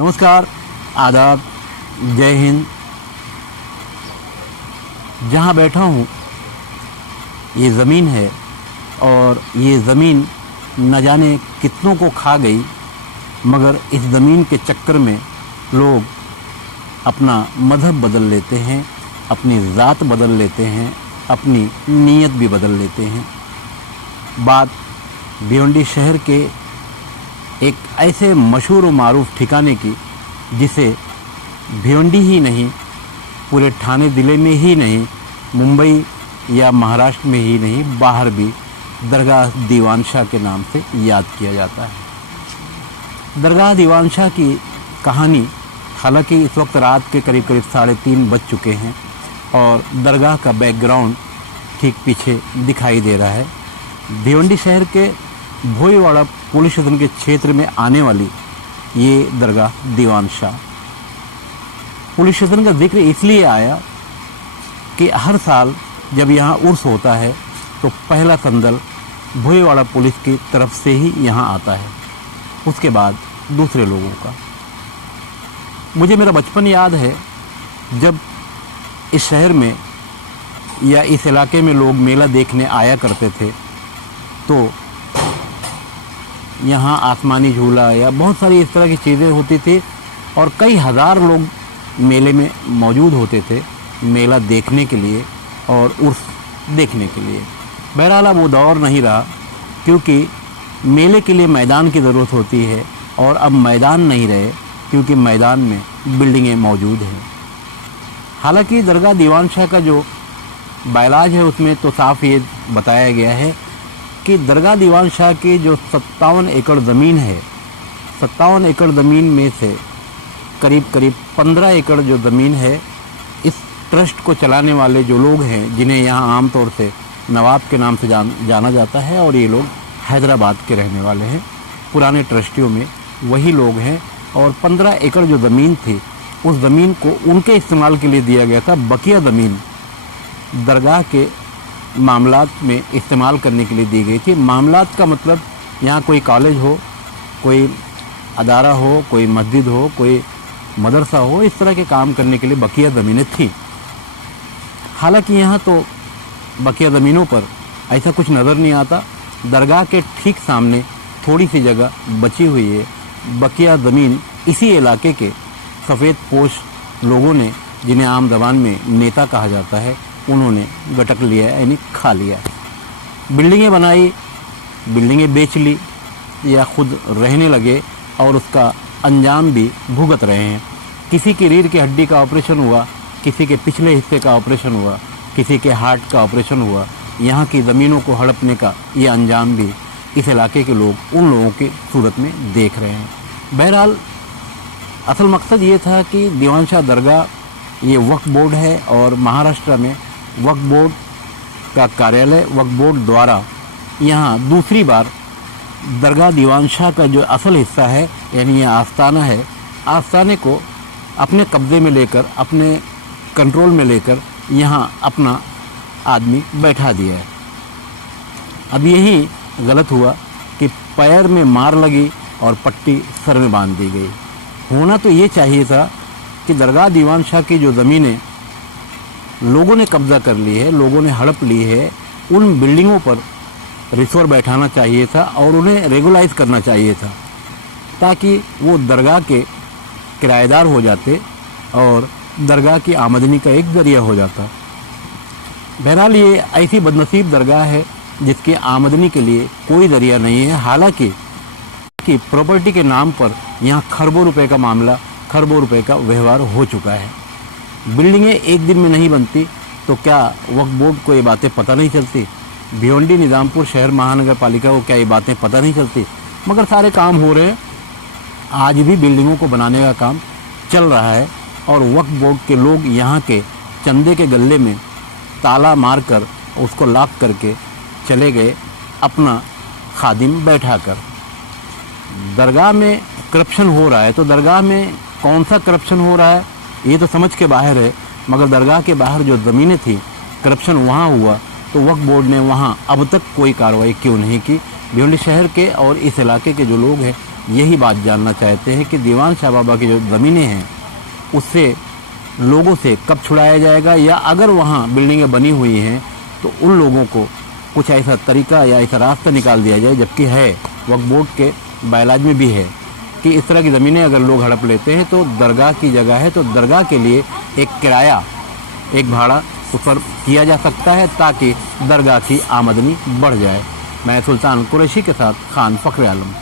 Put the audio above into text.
नमस्कार, आदाब, जय हिंद। जहाँ बैठा हूँ ये ज़मीन है और ये ज़मीन न जाने कितनों को खा गई, मगर इस ज़मीन के चक्कर में लोग अपना मज़हब बदल लेते हैं, अपनी ज़ात बदल लेते हैं, अपनी नीयत भी बदल लेते हैं। बात भिवंडी शहर के एक ऐसे मशहूर व मारूफ ठिकाने की जिसे भिवंडी ही नहीं, पूरे ठाणे ज़िले में ही नहीं, मुंबई या महाराष्ट्र में ही नहीं, बाहर भी दरगाह दीवान शाह के नाम से याद किया जाता है। दरगाह दीवान शाह की कहानी, हालांकि इस वक्त रात के करीब 3:30 बज चुके हैं और दरगाह का बैकग्राउंड ठीक पीछे दिखाई दे रहा है। भिवंडी शहर के भोईवाड़ा पुलिस स्टेशन के क्षेत्र में आने वाली ये दरगाह दीवान शाह। पुलिस स्टेशन का जिक्र इसलिए आया कि हर साल जब यहाँ उर्स होता है तो पहला संदल भोईवाड़ा पुलिस की तरफ से ही यहाँ आता है, उसके बाद दूसरे लोगों का। मुझे मेरा बचपन याद है जब इस शहर में या इस इलाके में लोग मेला देखने आया करते थे तो यहाँ आसमानी झूला या बहुत सारी इस तरह की चीज़ें होती थी और कई हज़ार लोग मेले में मौजूद होते थे मेला देखने के लिए और उर्स देखने के लिए। बहरहाल अब वो दौर नहीं रहा, क्योंकि मेले के लिए मैदान की ज़रूरत होती है और अब मैदान नहीं रहे, क्योंकि मैदान में बिल्डिंगें मौजूद हैं। हालांकि दरगाह दीवान शाह का जो बायलाज है उसमें तो साफ ये बताया गया है कि दरगाह दीवान शाह की जो 57 एकड़ ज़मीन है, 57 एकड़ ज़मीन में से करीब 15 एकड़ जो ज़मीन है, इस ट्रस्ट को चलाने वाले जो लोग हैं, जिन्हें यहाँ आमतौर से नवाब के नाम से जाना जाता है, और ये लोग हैदराबाद के रहने वाले हैं। पुराने ट्रस्टियों में वही लोग हैं और 15 एकड़ जो ज़मीन थी उस ज़मीन को उनके इस्तेमाल के लिए दिया गया था। बकिया ज़मीन दरगाह के मामलात में इस्तेमाल करने के लिए दी गई थी। मामलात का मतलब यहाँ कोई कॉलेज हो, कोई अदारा हो, कोई मस्जिद हो, कोई मदरसा हो, इस तरह के काम करने के लिए बकिया ज़मीनें थी। हालांकि यहाँ तो बकिया ज़मीनों पर ऐसा कुछ नज़र नहीं आता। दरगाह के ठीक सामने थोड़ी सी जगह बची हुई है। बकिया ज़मीन इसी इलाके के सफ़ेद पोश लोगों ने, जिन्हें आम ज़बान में नेता कहा जाता है, उन्होंने गटक लिया है, यानी खा लिया है। बिल्डिंगें बनाई, बिल्डिंगें बेच ली या खुद रहने लगे और उसका अंजाम भी भुगत रहे हैं। किसी की रीढ़ की हड्डी का ऑपरेशन हुआ, किसी के पिछले हिस्से का ऑपरेशन हुआ, किसी के हार्ट का ऑपरेशन हुआ। यहाँ की ज़मीनों को हड़पने का ये अंजाम भी इस इलाके के लोग उन लोगों की सूरत में देख रहे हैं। बहरहाल असल मकसद ये था कि दीवान शाह दरगाह ये वक्फ बोर्ड है और महाराष्ट्र में वक्फ बोर्ड का कार्यालय, वक्फ बोर्ड द्वारा यहाँ दूसरी बार दरगाह दीवान शाह का जो असल हिस्सा है, यानी ये आस्ताना है, आस्ताने को अपने कब्ज़े में लेकर, अपने कंट्रोल में लेकर यहाँ अपना आदमी बैठा दिया है। अब यही गलत हुआ कि पैर में मार लगी और पट्टी सर में बांध दी गई। होना तो ये चाहिए था कि दरगाह दीवान शाह की जो ज़मीनें लोगों ने कब्ज़ा कर ली है, लोगों ने हड़प ली है, उन बिल्डिंगों पर रिसोर बैठाना चाहिए था और उन्हें रेगुलाइज करना चाहिए था, ताकि वो दरगाह के किराएदार हो जाते और दरगाह की आमदनी का एक ज़रिया हो जाता। बहरहाल ये ऐसी बदनसीब दरगाह है जिसकी आमदनी के लिए कोई ज़रिया नहीं है। हालांकि कि प्रॉपर्टी के नाम पर यहाँ खरबों रुपए का मामला, खरबों रुपए का व्यवहार हो चुका है। बिल्डिंगें एक दिन में नहीं बनती, तो क्या वक्फ बोर्ड को ये बातें पता नहीं चलती? भिवंडी निज़ामपुर शहर महानगर पालिका को क्या ये बातें पता नहीं चलती? मगर सारे काम हो रहे हैं। आज भी बिल्डिंगों को बनाने का काम चल रहा है और वक्फ बोर्ड के लोग यहाँ के चंदे के गल्ले में ताला मारकर उसको लॉक करके चले गए, अपना खादिम बैठा कर। दरगाह में करप्शन हो रहा है तो दरगाह में कौन सा करप्शन हो रहा है ये तो समझ के बाहर है, मगर दरगाह के बाहर जो ज़मीनें थी, करप्शन वहाँ हुआ, तो वक्फ बोर्ड ने वहाँ अब तक कोई कार्रवाई क्यों नहीं की? भिवंडी शहर के और इस इलाके के जो लोग हैं यही बात जानना चाहते हैं कि दीवान शाह बाबा की जो ज़मीनें हैं उससे लोगों से कब छुड़ाया जाएगा, या अगर वहाँ बिल्डिंगें बनी हुई हैं तो उन लोगों को कुछ ऐसा तरीका या ऐसा रास्ता निकाल दिया जाए। जबकि है वक्फ बोर्ड के बायलाज में भी है कि इस तरह की ज़मीनें अगर लोग हड़प लेते हैं तो दरगाह की जगह है तो दरगाह के लिए एक किराया, एक भाड़ा उस पर किया जा सकता है ताकि दरगाह की आमदनी बढ़ जाए। मैं सुल्तान कुरैशी के साथ खान फखर आलम।